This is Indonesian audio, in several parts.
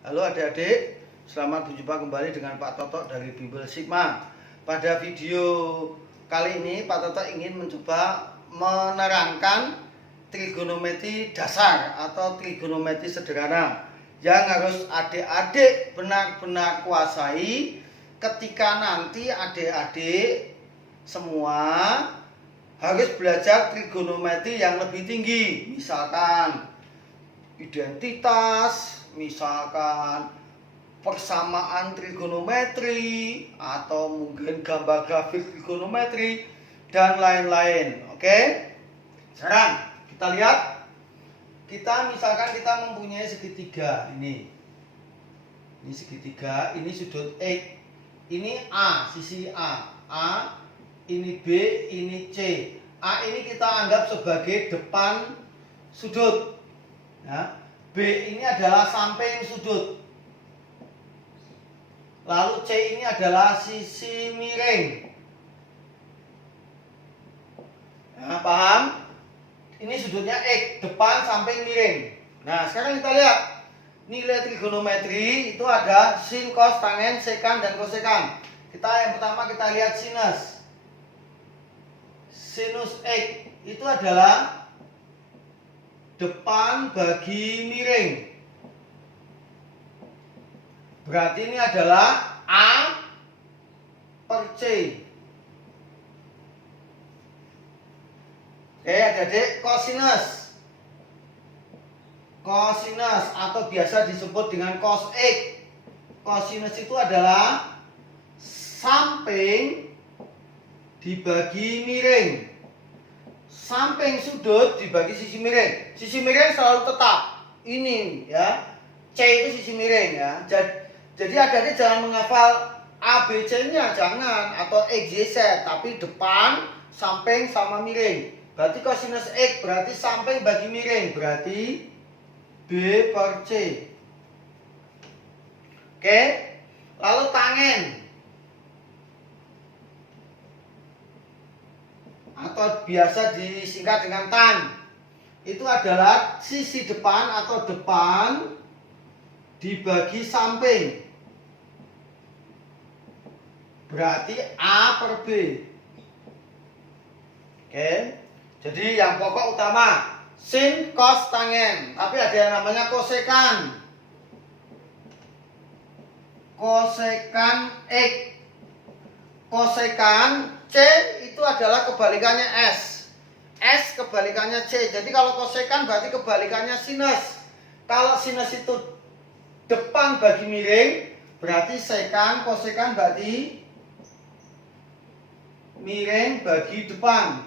Halo adik-adik, selamat berjumpa kembali dengan Pak Toto dari Bimbel Sigma. Pada video kali ini Pak Toto ingin mencoba menerangkan trigonometri dasar atau trigonometri sederhana yang harus adik-adik benar-benar kuasai ketika nanti adik-adik semua harus belajar trigonometri yang lebih tinggi, misalkan identitas, misalkan persamaan trigonometri, atau mungkin gambar grafik trigonometri, dan lain-lain. Oke? Sekarang kita lihat, misalkan kita mempunyai segitiga ini segitiga, ini sudut X, ini A, sisi A, ini B, ini C. A ini kita anggap sebagai depan sudut. Ya, B ini adalah samping sudut. Lalu C ini adalah sisi miring. Nah, paham? Ini sudutnya X, depan, samping, miring. Nah, sekarang kita lihat nilai trigonometri itu ada sin, cos, tangen, sekan, dan kosekan. Yang pertama kita lihat sinus. Sinus X itu adalah depan bagi miring. Berarti ini adalah A per C. Oke, adik-adik, kosinus. Kosinus atau biasa disebut dengan cos X. Kosinus itu adalah samping dibagi miring. Samping sudut dibagi sisi miring. Sisi miring selalu tetap. Ini ya. C itu sisi miring ya. Jadi adik-adik jangan menghafal A, B, C-nya, jangan, atau X, Y, Z, tapi depan, samping sama miring. Berarti kosinus X berarti samping bagi miring, berarti B per C. Oke. Lalu tangen atau biasa disingkat dengan tan, itu adalah sisi depan atau depan dibagi samping, berarti A per B. Oke, jadi yang pokok utama sin, cos, tangen, tapi ada yang namanya kosekan. Kosekan X, kosekan C itu adalah kebalikannya S. S kebalikannya C. Jadi kalau kosekan berarti kebalikannya sinus. Kalau sinus itu depan bagi miring, berarti sekan, kosekan berarti miring bagi depan.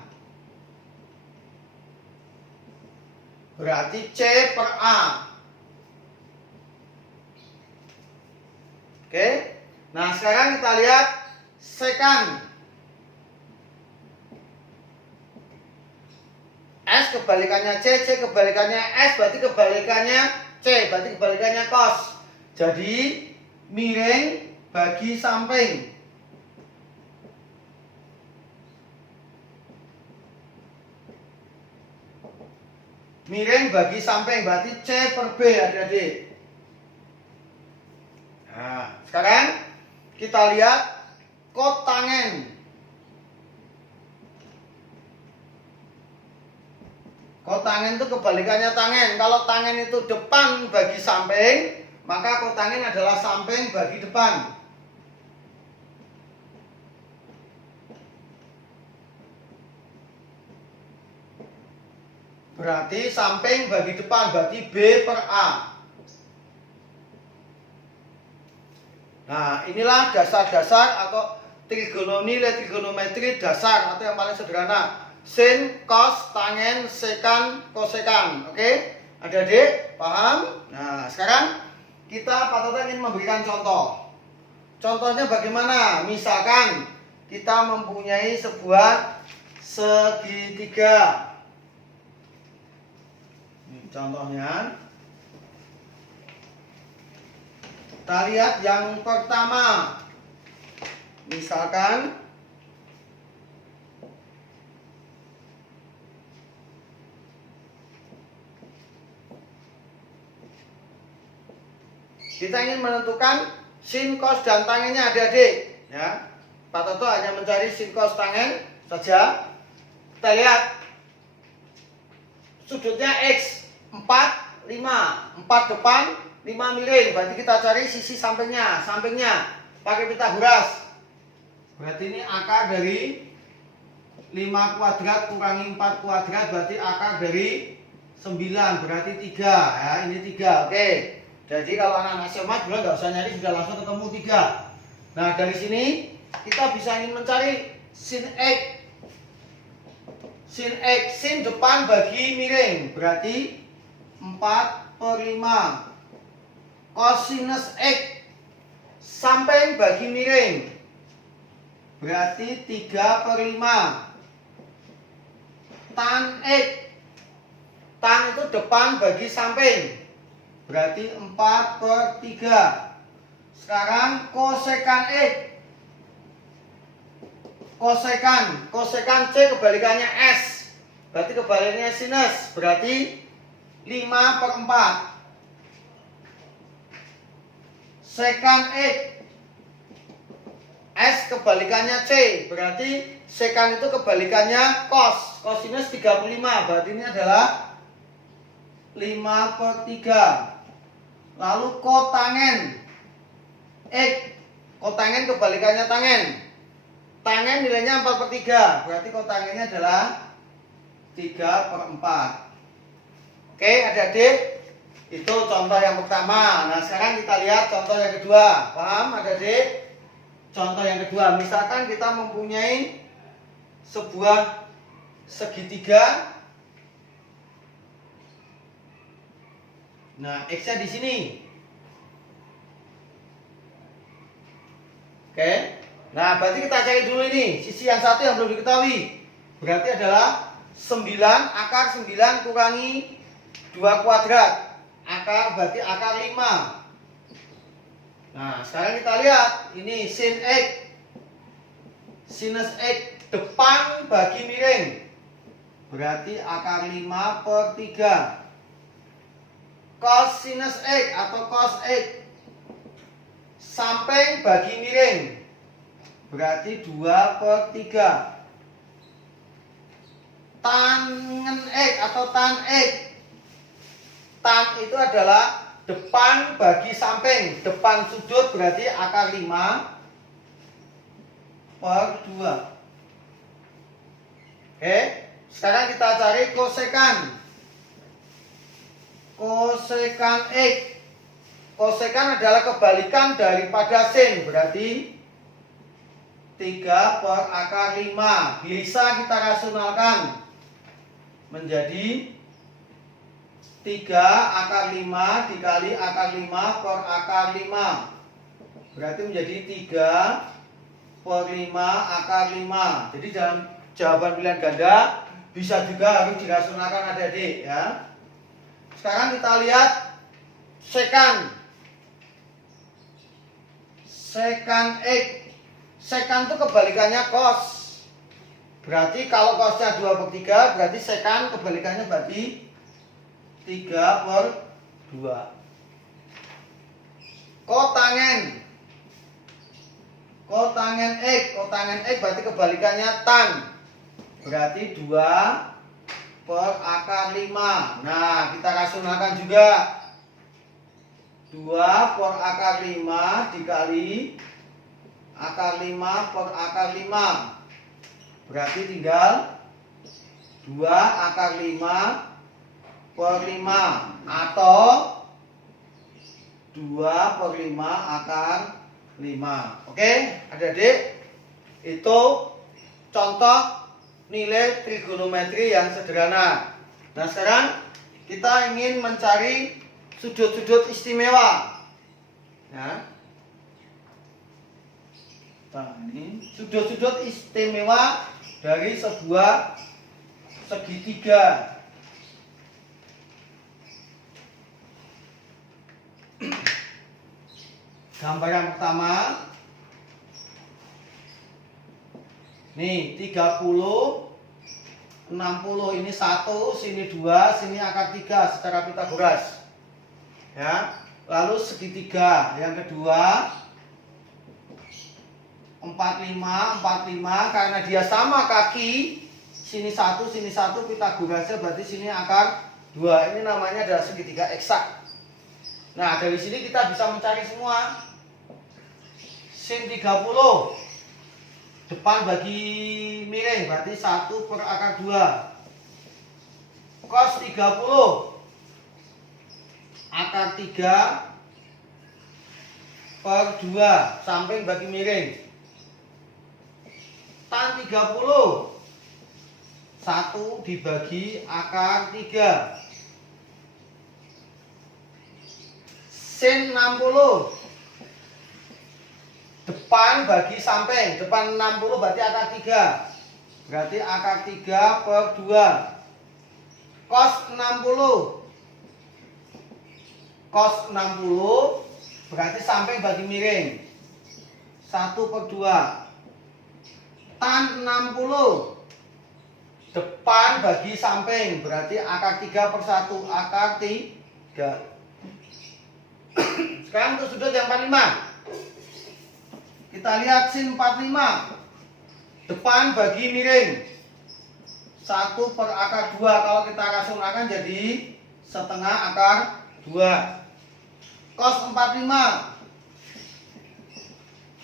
Berarti C per A. Oke. Nah, sekarang kita lihat sekan. S kebalikannya C, C kebalikannya S, berarti kebalikannya C, berarti kebalikannya cos. Jadi miring bagi samping. Miring bagi samping, berarti C per B adik-adik. Nah, sekarang kita lihat kotangen. Kotangen itu kebalikannya tangen. Kalau tangen itu depan bagi samping, maka kotangen adalah samping bagi depan. Berarti samping bagi depan, berarti B per A. Nah, inilah dasar-dasar atau nilai trigonometri dasar atau yang paling sederhana. Sin, cos, tangen, sekan, kosekan. Oke? Adik-adik, paham? Nah, sekarang Pak Toto ingin memberikan contoh. Contohnya bagaimana? Misalkan kita mempunyai sebuah segitiga. Ini contohnya. Kita lihat yang pertama. Misalkan Kita ingin menentukan sin, cos, dan tangennya adik-adik. Ya, Pak Toto hanya mencari sin, cos, tangen saja. Kita lihat sudutnya X 4, 5. 4 depan, 5 miring. Berarti kita cari sisi sampingnya. Sampingnya pakai Pitagoras. Berarti ini akar dari 5 kuadrat kurangi 4 kuadrat berarti akar dari 9, berarti 3. Ya, ini 3. Oke. Jadi kalau anak-anak SMA juga nggak usah nyari, sudah langsung ketemu 3. Nah, dari sini kita bisa ingin mencari sin X. Sin X, sin depan bagi miring, berarti 4/5. Cosinus X, samping bagi miring, berarti 3/5. Tan X, tan itu depan bagi samping, berarti 4/3. Sekarang kosekan X. Kosekan C kebalikannya S. Berarti kebalikannya sinus, berarti 5/4. Sekan X. S kebalikannya C, berarti sekan itu kebalikannya cos. Cosinus 35, berarti ini adalah 5/3. Lalu kotangen X. Kotangen kebalikannya tangen. Tangen nilainya 4/3, berarti kotangennya adalah 3/4. Oke, adik-adik, itu contoh yang pertama. Nah, sekarang kita lihat contoh yang kedua. Paham adik-adik? Contoh yang kedua, misalkan kita mempunyai sebuah segitiga. Nah, X-nya di sini. Oke. Nah, berarti kita cari dulu ini sisi yang satu yang belum diketahui. Berarti adalah 9, akar 9 kurangi 2 kuadrat. Akar berarti akar 5. Nah, sekarang kita lihat ini sin X. Sinus X depan bagi miring, berarti akar 5/3. Cosinus X atau cos X, samping bagi miring, berarti 2/3. Tangen X atau tan X. Tan itu adalah depan bagi samping. Depan sudut berarti akar 5/2. Oke, sekarang kita cari kosekan. Kosekan X. Kosekan adalah kebalikan daripada sin, berarti 3/5. Bisa kita rasionalkan menjadi 3/5 dikali akar 5/5. Berarti menjadi 3/5 akar 5. Jadi dalam jawaban pilihan ganda bisa juga harus dirasionalkan adik-adik ya. Sekarang kita lihat sekan. Sekan X. Sekan itu kebalikannya cos. Berarti kalau cosnya 2/3, berarti sekan kebalikannya berarti 3/2. Kotangen. Kotangen X. Kotangen X berarti kebalikannya tan. Berarti 2/5. Nah, kita rasionalkan juga. 2/5 dikali akar 5/5. Berarti tinggal 2/5/5 atau 2/5 akar 5. Oke, adik-adik, itu contoh nilai trigonometri yang sederhana. Nah, sekarang kita ingin mencari sudut-sudut istimewa. Ya. Nah, ini sudut-sudut istimewa dari sebuah segitiga. Gambar yang pertama. Nih, 30, 60, ini 1, sini 2, sini akar 3 secara Pitagoras. Ya. Lalu segitiga yang kedua 45, 45 karena dia sama kaki, sini 1, Pitagorasnya berarti sini akar 2. Ini namanya adalah segitiga eksak. Nah, dari sini kita bisa mencari semua. Sin 30 depan bagi miring berarti 1 per akar 2. Cos 30 akar 3 per 2 samping bagi miring. Tan 30 1 dibagi akar 3. Sin 60 depan bagi samping. Depan 60 berarti akar 3. Berarti akar 3 per 2. Cos 60 berarti samping bagi miring 1 per 2. Tan 60 depan bagi samping berarti akar 3 per 1. Akar 3. Sekarang untuk sudut yang 45 kita lihat sin 45 depan bagi miring 1 per akar 2. Kalau kita rasionalkan jadi setengah akar 2. Cos 45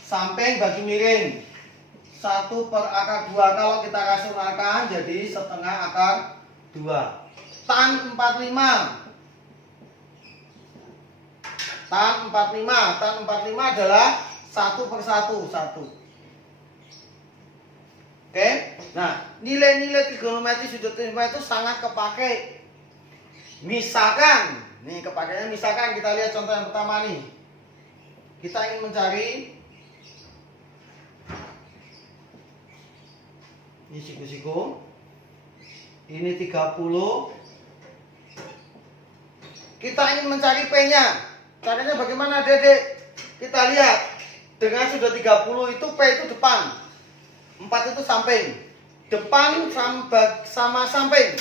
samping bagi miring 1 per akar 2. Kalau kita rasionalkan jadi setengah akar 2. Tan 45 adalah 1 per 1. Oke. Nah, nilai-nilai trigonometri sudut 45 itu sangat kepake. Misalkan, nih kepakainya misalkan kita lihat contoh yang pertama nih. Kita ingin mencari ini siku-siku. Ini 30. Kita ingin mencari P-nya. Caranya bagaimana, Dedek? Kita lihat. Dengan sudut 30 itu P itu depan. 4 itu samping. Depan sama samping.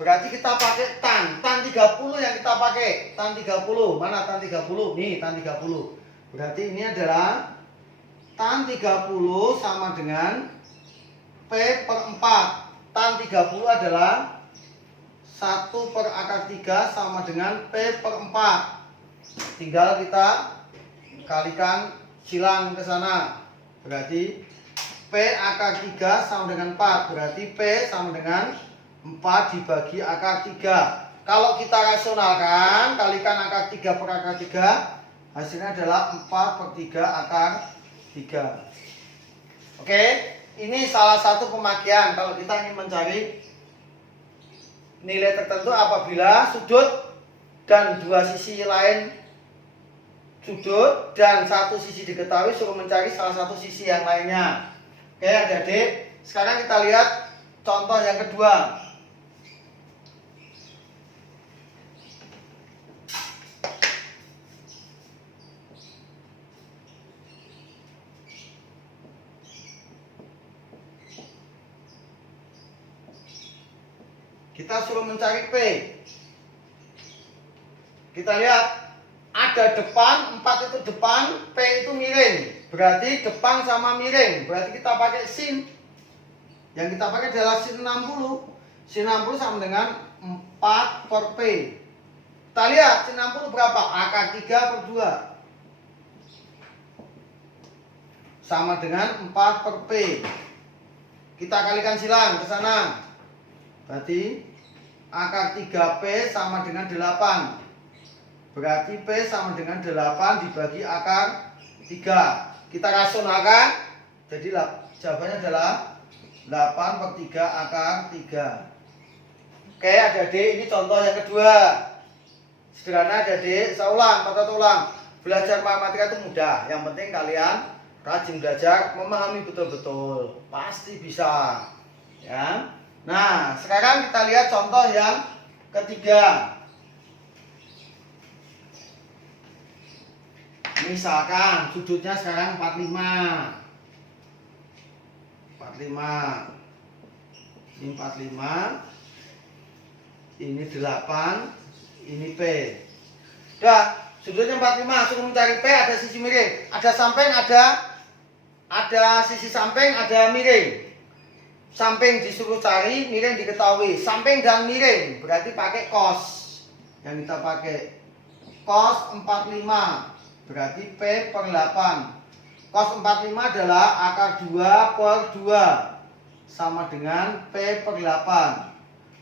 Berarti kita pakai tan. Tan 30 yang kita pakai. Tan 30. Mana tan 30? Nih, tan 30. Berarti ini adalah tan 30 sama dengan P per 4. Tan 30 adalah 1 per akar 3 sama dengan P per 4. Tinggal kita kalikan silang ke sana. Berarti P akar 3 sama dengan 4. Berarti P sama dengan 4 dibagi akar 3. Kalau kita rasionalkan, kalikan akar 3 per akar 3, hasilnya adalah 4 per 3 akar 3. Oke, ini salah satu pemakaian kalau kita ingin mencari nilai tertentu apabila sudut dan dua sisi lain sudut dan satu sisi diketahui, suruh mencari salah satu sisi yang lainnya. Oke adik-adik, sekarang kita lihat contoh yang kedua. Kita suruh mencari P. Kita lihat ada depan, 4 itu depan, P itu miring. Berarti depan sama miring. Berarti kita pakai sin. Yang kita pakai adalah sin 60. Sin 60 sama dengan 4 per P. Kita lihat sin 60 berapa? Akar 3 per 2. Sama dengan 4 per P. Kita kalikan silang ke sana. Berarti akar 3P sama dengan 8. Berarti P sama dengan 8 dibagi akar 3. Kita rasionalkan. Jadi jawabannya adalah 8 per 3 akar 3. Oke adik-adik, ini contoh yang kedua. Sederhana adik-adik, saya ulang, belajar matematika itu mudah. Yang penting kalian rajin belajar, memahami betul-betul. Pasti bisa. Ya. Nah, sekarang kita lihat contoh yang ketiga. Misalkan sudutnya sekarang 45. Ini 45. Ini 8, ini P. Nah, Sudutnya 45, suruh mencari P, ada sisi miring. Ada samping, ada sisi samping, ada miring. Samping disuruh cari, miring diketahui. Samping dan miring, berarti pakai cos. Yang kita pakai cos 45, berarti P per 8. Cos 45 adalah akar 2 per 2, sama dengan P per 8.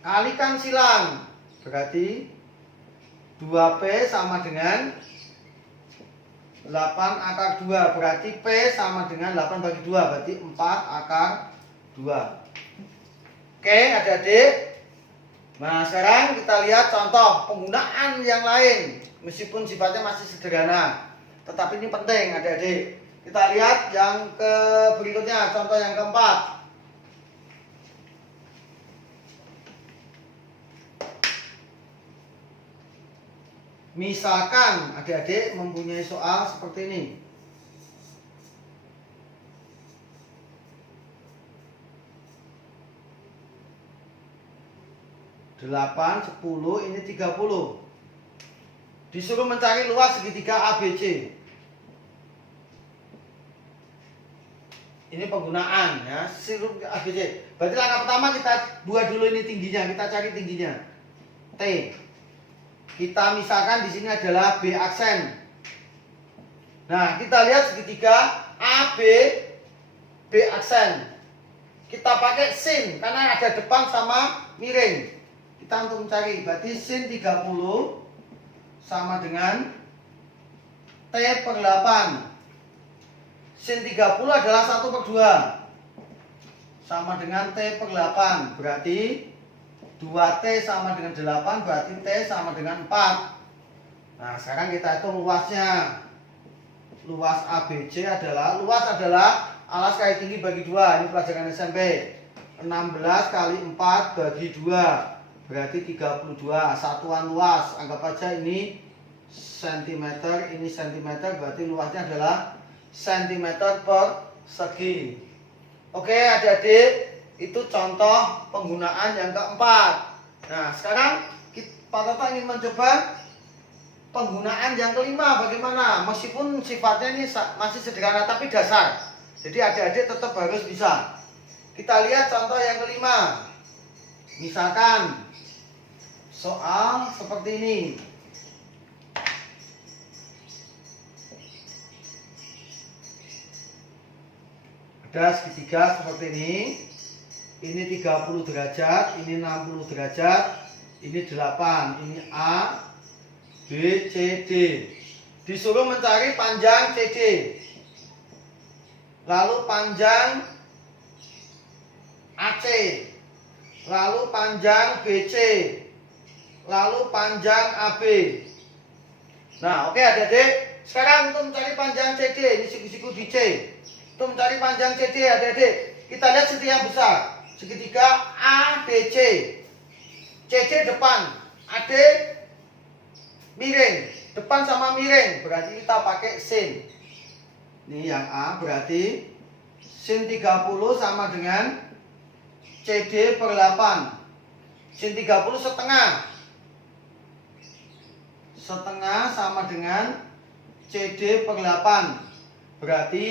Kalikan silang, berarti 2P sama dengan 8 akar 2. Berarti P sama dengan 8 bagi 2. Berarti 4 akar 2. Oke, adik-adik. Nah, sekarang kita lihat contoh penggunaan yang lain. Meskipun sifatnya masih sederhana, tetapi ini penting adik-adik. Kita lihat yang berikutnya, contoh yang keempat. Misalkan adik-adik mempunyai soal seperti ini. Delapan, 10, ini 30. Disuruh mencari luas segitiga ABC. Ini penggunaan ya, suruh ABC. Berarti langkah pertama kita buat dulu ini tingginya, kita cari tingginya. T. Kita misalkan di sini adalah B aksen. Nah, kita lihat segitiga AB, B aksen. Kita pakai sin karena ada depan sama miring. Kita untuk mencari, berarti sin 30 sama dengan T per 8. Sin 30 adalah 1 per 2, sama dengan T per 8. Berarti 2T sama dengan 8, berarti T sama dengan 4. Nah, sekarang kita hitung luasnya. Luas ABC adalah, alas kali tinggi bagi 2. Ini pelajaran SMP. 16 kali 4 bagi 2, berarti 32. Satuan luas, anggap aja ini cm, ini cm, berarti luasnya adalah cm per segi. Oke adik-adik, itu contoh penggunaan yang keempat. Nah, sekarang Pak Toto ingin mencoba penggunaan yang kelima. Bagaimana? Meskipun sifatnya ini masih sederhana tapi dasar, jadi adik-adik tetap harus bisa. Kita lihat contoh yang kelima. Misalkan soal seperti ini. Ada segitiga seperti ini. Ini 30 derajat, ini 60 derajat, ini 8, ini A, B, C, D. Disuruh mencari panjang CD, lalu panjang AC, lalu panjang BC, lalu panjang AB. Nah, oke adik-adik. Sekarang untuk mencari panjang CD, ini siku-siku di C. Untuk mencari panjang CD adik-adik, kita lihat segitiga yang besar. Segitiga ADC. CD depan, AD miring. Depan sama miring, berarti kita pakai sin. Ini yang A, berarti sin 30 sama dengan CD per 8. Sin 30 setengah. Setengah sama dengan CD per 8. Berarti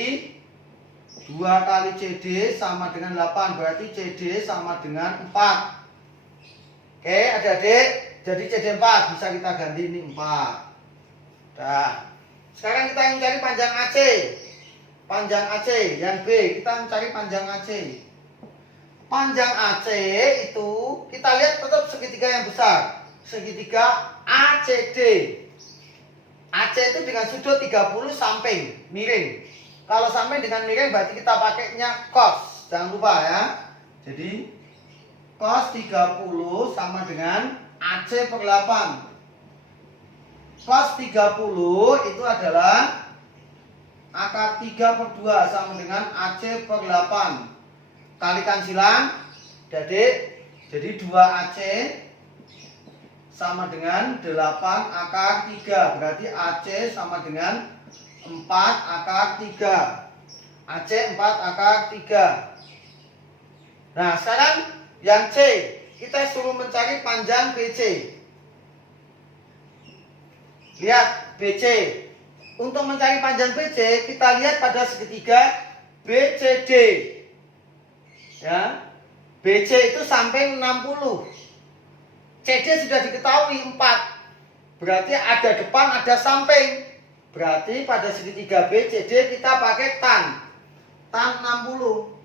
2 kali CD sama dengan 8. Berarti CD sama dengan 4. Oke adik-adik, jadi CD 4 bisa kita ganti ini 4. Nah, sekarang kita ingin cari panjang AC. Panjang AC yang B, kita mencari panjang AC. Panjang AC itu kita lihat tetap segitiga yang besar. Segitiga ACD. AC itu dengan sudut 30 samping miring. Kalau samping dengan miring berarti kita pakainya cos. Jangan lupa ya. Jadi cos 30 sama dengan AC per 8. Cos 30 itu adalah akar 3 per 2 sama dengan AC per 8. Kalikan silang, jadi 2AC sama dengan 8 akar 3. Berarti AC sama dengan 4 akar 3. AC 4 akar 3. Nah, sekarang yang C, kita suruh mencari panjang BC. Lihat, BC. Untuk mencari panjang BC, kita lihat pada segitiga BCD. Ya. BC itu samping 60. CD sudah diketahui 4. Berarti ada depan, ada samping. Berarti pada segitiga BCD kita pakai tan. Tan 60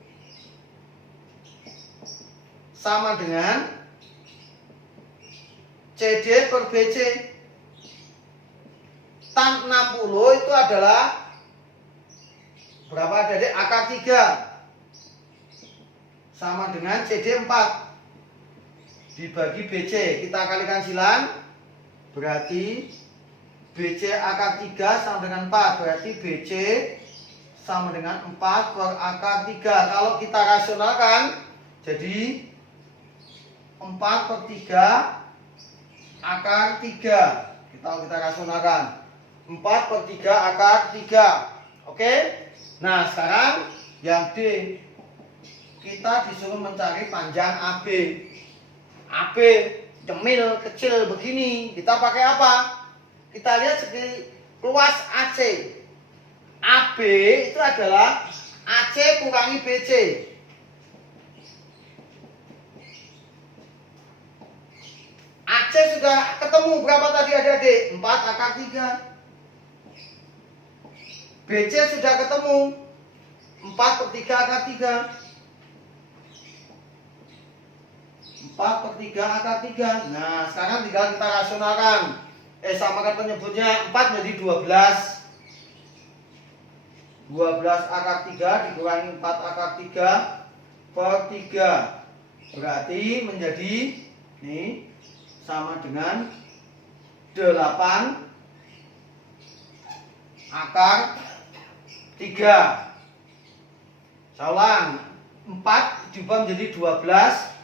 sama dengan CD per BC. Tan 60 itu adalah berapa adik? Akar 3 sama dengan CD 4 dibagi BC. Kita kalikan silang, berarti BC akar 3 sama dengan 4. Berarti BC sama dengan 4 per akar 3. Kalau kita rasionalkan, jadi 4 per 3 akar 3. Kita rasionalkan 4 per 3 akar 3. Oke. Nah sekarang yang D, kita disuruh mencari panjang AB. AB cemil kecil begini, kita pakai apa? Kita lihat segi luas AC. AB itu adalah AC kurangi BC. AC sudah ketemu berapa tadi adik-adik? 4 akar 3. BC sudah ketemu 4 per 3 akar 3. 4 per 3 akar 3. Nah sekarang tinggal kita rasionalkan. Samakan penyebutnya 4 jadi 12. 12 akar 3 dikurangi 4 akar 3 per 3. Berarti menjadi nih sama dengan 8 akar 3. Saya ulang, 4 diubah menjadi 12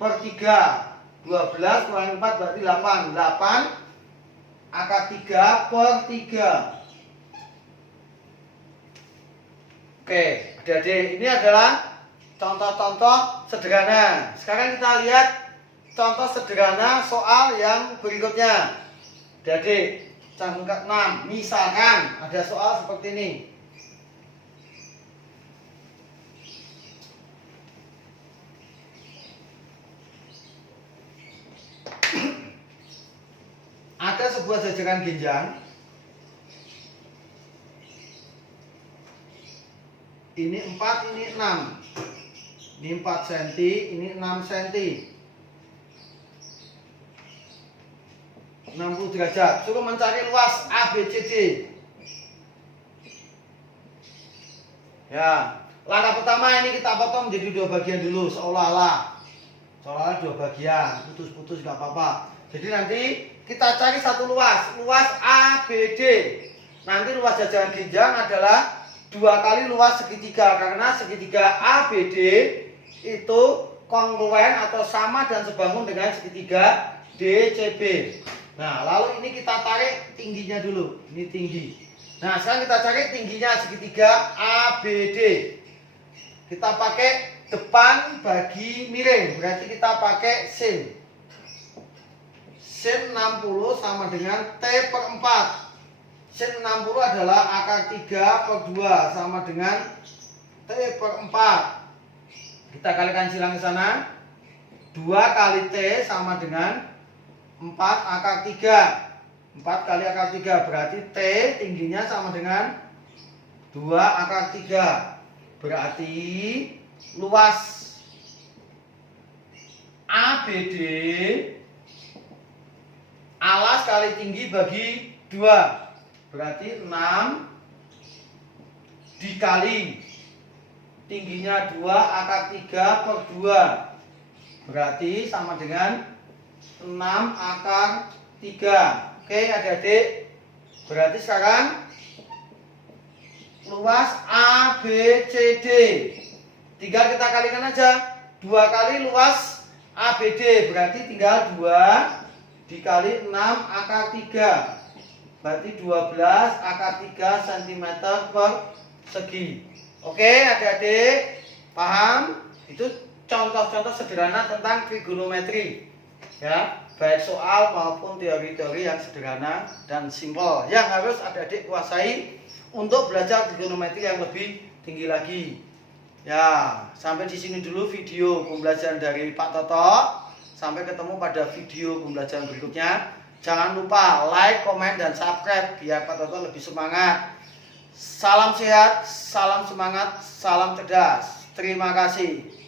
per 3. 12 kurangi 4 berarti 8. 8 akar 3 per 3. Oke, adik-adik, ini adalah contoh-contoh sederhana. Sekarang kita lihat contoh sederhana soal yang berikutnya. Adik-adik, contoh 6. Misalkan ada soal seperti ini. Ada sebuah jajaran ginjang. Ini 4, ini 6. Ini 4 cm, ini 6 cm. 60 derajat. Suruh mencari luas ABCD. Ya, langkah pertama ini kita potong menjadi 2 bagian dulu, seolah-olah 2 bagian, putus-putus nggak apa-apa. Jadi nanti kita cari satu luas ABD. Nanti luas jajaran ginjang adalah 2 kali luas segitiga, karena segitiga ABD itu kongruen atau sama dan sebangun dengan segitiga DCB. Nah, lalu ini kita tarik tingginya dulu. Ini tinggi. Nah, sekarang kita cari tingginya segitiga ABD. Kita pakai depan bagi miring, berarti kita pakai sin. Sin 60 sama dengan T per 4. Sin 60 adalah akar 3 per 2 sama dengan T per 4. Kita kalikan silang ke sana. 2 kali T sama dengan 4 akar 3. 4 kali akar 3 berarti T tingginya sama dengan 2 akar 3. Berarti luas ABD alas kali tinggi bagi 2. Berarti 6 dikali tingginya 2 akar 3 per 2. Berarti sama dengan 6 akar 3. Oke adik-adik. Berarti sekarang luas ABCD. Tinggal kita kalikan aja. 2 kali luas ABD. Berarti tinggal 2 dikali 6 akar 3. Berarti 12 akar 3 cm per segi. Oke adik-adik, paham? Itu contoh-contoh sederhana tentang trigonometri. Ya. baik soal maupun teori-teori yang sederhana dan simpel yang harus adik-adik kuasai untuk belajar trigonometri yang lebih tinggi lagi. Ya, sampai di sini dulu video pembelajaran dari Pak Toto. Sampai ketemu pada video pembelajaran berikutnya. Jangan lupa like, komen, dan subscribe biar Pak Toto lebih semangat. Salam sehat, salam semangat, salam cerdas. Terima kasih.